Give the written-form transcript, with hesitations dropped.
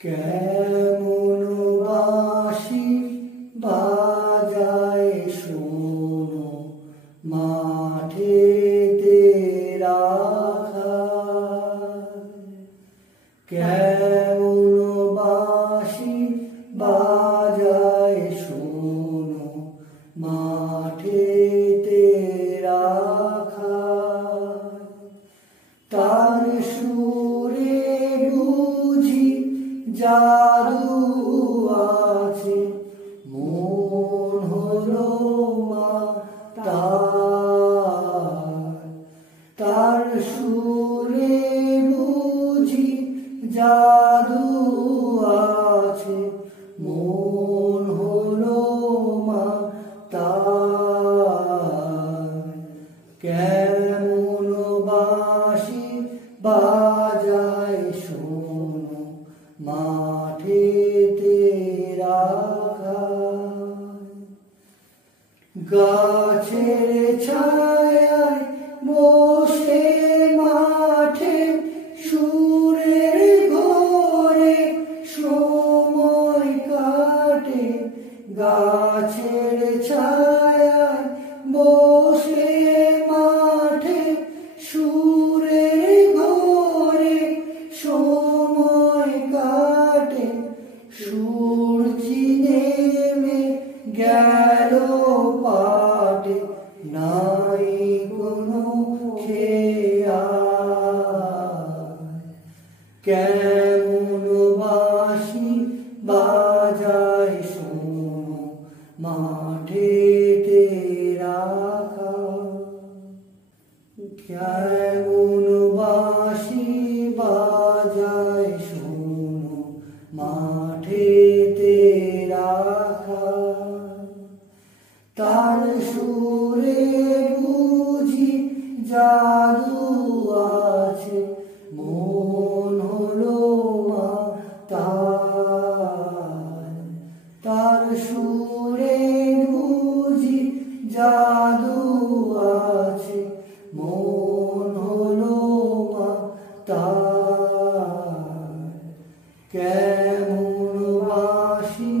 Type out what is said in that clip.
কেমন বাঁশি বাজায় শোনো মাঠেতে রাখাল। কেমন বাঁশি বাজায় শোনো মাঠেতে রাখাল। তার সুরে বুঝি জাদু আছে, মন হলো মাতাল। তার সুরে বুঝি জাদু আছে, মন হলো মাতাল। কেমন বাঁশি বাজায় শোনো মাঠেতে রাখাল। গাছের ছায়ায় বসে মাঠে সুরের ঘোরে সময় কাটে। গাছের ছায়ায় বসে মাঠে সুরের ঘোরে সময় কাটে। সূর্যি নেমে গেল পাটে, নাই কোনো খেয়াল। কেমন বাঁশি বাজায় শোনো মাঠেতে রাখাল। কেমন বাঁশি বাজায় শোনো মাঠেতে রাখাল। তার সুরে বুঝি জাদু আছে, মন হলো মাতাল। তার সুরে বুঝি জাদু আছে, মন হলো মাতাল। কেমন বাঁশি